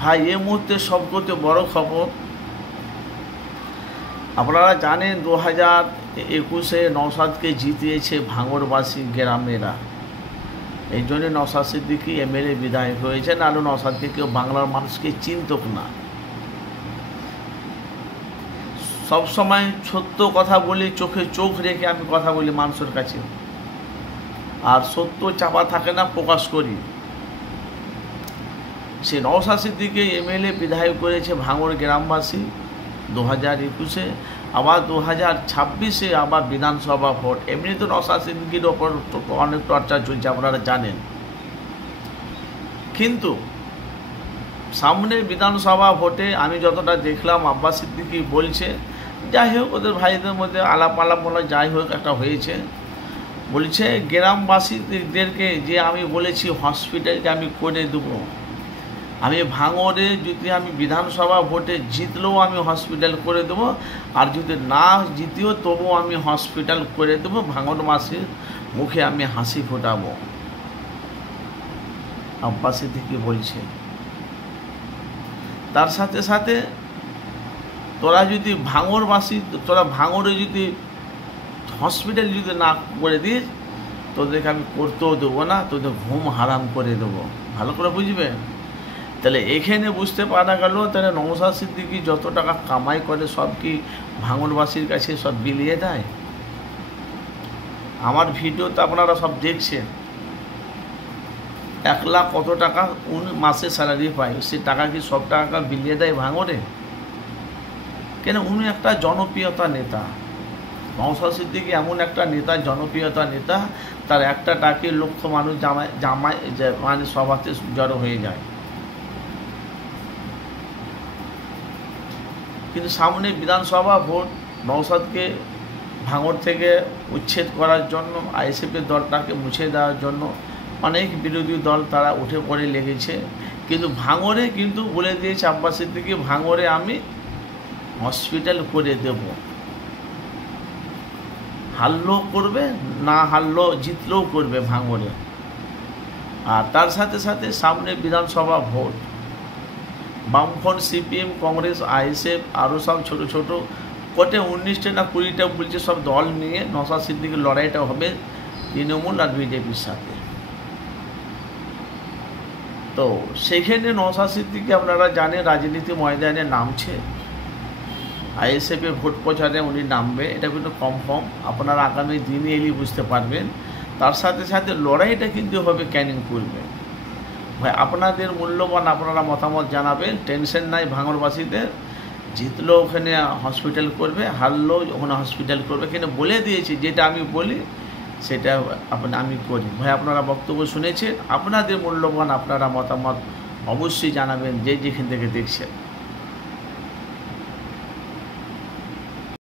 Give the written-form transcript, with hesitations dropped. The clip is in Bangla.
ভাই এই মুহূর্তে সবচেয়ে বড় খবর, আপনারা জানেন 2021-এ নওশাদকে জিতিয়েছে ভাঙড়বাসী গ্রামেরা। এই জন্য নওশাদ সিদ্দিকী এমএলএ বিধায়ক হয়েছে, নাহলে নওশাদকে কেউ বাংলার মানুষকে চিনতক না। সবসময় সত্য কথা বলি, চোখে চোখ রেখে আমি কথা বলি মানুষের কাছে, আর সত্য চাপা থাকে না, প্রকাশ করি। সে নওশাদ সিদ্দিকী এমএলএ বিধায়ক করেছে ভাঙড় গ্রামবাসী 2021-এ, আবার 2026-এ আবার বিধানসভা ভোট। এমনি তো নওশাদ সিদ্দিকীর ওপর অনেক চর্চা চলছে, আপনারা জানেন। কিন্তু সামনে বিধানসভা ভোটে আমি যতটা দেখলাম, আব্বাস সিদ্দিকী বলছে, যাই হোক ওদের ভাইদের মধ্যে আলাপ বলা যাই হোক একটা হয়েছে, বলছে গ্রামবাসীদেরকে যে আমি বলেছি হসপিটালকে আমি করে দেবো, আমি ভাঙড়ে যদি আমি বিধানসভা ভোটে জিতলেও আমি হসপিটাল করে দেবো, আর যদি না জিতিও তবুও আমি হসপিটাল করে দেবো, ভাঙড়বাসীর মুখে আমি হাসি ফোটাবো। আব্বাস সিদ্দিকী বলছে। তার সাথে সাথে তোরা যদি তোরা ভাঙড়ে যদি হসপিটাল যদি না করে দিস, তোদেরকে আমি করতেও দেবো না, তোদের ঘুম হারাম করে দেবো। ভালো করে বুঝবে। তাহলে এখানে বুঝতে পারা গেল, তাহলে নওশাদ সিদ্দিকী যত টাকা কামাই করে সব কি ভাঙড়বাসীর কাছে সব বিলিয়ে দেয়? আমার ভিডিও তো আপনারা সব দেখছেন। 1 লাখ কত টাকা মাসে স্যালারি পায়, সে টাকা কি সব টাকা বিলিয়ে দেয় ভাঙড়ে? কেন, উনি একটা জনপ্রিয়তা নেতা। নওশাদ সিদ্দিকী এমন একটা নেতা, জনপ্রিয়তা নেতা, তার একটা টাকে লক্ষ মানুষ মানে সভাতে জড়ো হয়ে যায়। কিন্তু সামনে বিধানসভা ভোট, নওশাদকে ভাঙড় থেকে উচ্ছেদ করার জন্য, আইএসএফের দলটাকে মুছে দেওয়ার জন্য অনেক বিরোধী দল তারা উঠে পড়ে লেগেছে। কিন্তু ভাঙড়ে কিন্তু বলে দিয়েছে আব্বাস সিদ্দিকী, ভাঙড়ে আমি হসপিটাল করে দেব। হারলেও করবে, না হারলেও জিতলেও করবে ভাঙড়ে। আর তার সাথে সাথে সামনে বিধানসভা ভোট, বামফ্রন্ট, সিপিএম, কংগ্রেস, আইএসএফ আরও সব ছোট ছোট কোটে 19টা না 20টা বলছে, সব দল নিয়ে নওশাদ সিদ্দিকীর লড়াইটা হবে তৃণমূল আর বিজেপির সাথে। তো সেখানে নওশাদ সিদ্দিকী আপনারা জানেন রাজনীতি ময়দানে নামছে, আইএসএফের ভোট প্রচারে উনি নামবে, এটা কিন্তু কনফার্ম। আপনারা আগামী দিনে এলেই বুঝতে পারবেন। তার সাথে সাথে লড়াইটা কিন্তু হবে ক্যানিং পূর্বে। ভাই আপনাদের মূল্যবান আপনারা মতামত জানাবেন, টেনশন নাই ভাঙড়বাসীদের। জিতলেও ওখানে হসপিটাল করবে, হারলেও ওখানে হসপিটাল করবে। এখানে বলে দিয়েছি, যেটা আমি বলি সেটা আমি করি। ভাই আপনারা বক্তব্য শুনেছেন, আপনাদের মূল্যবান আপনারা মতামত অবশ্যই জানাবেন, যেখান থেকে দেখছেন।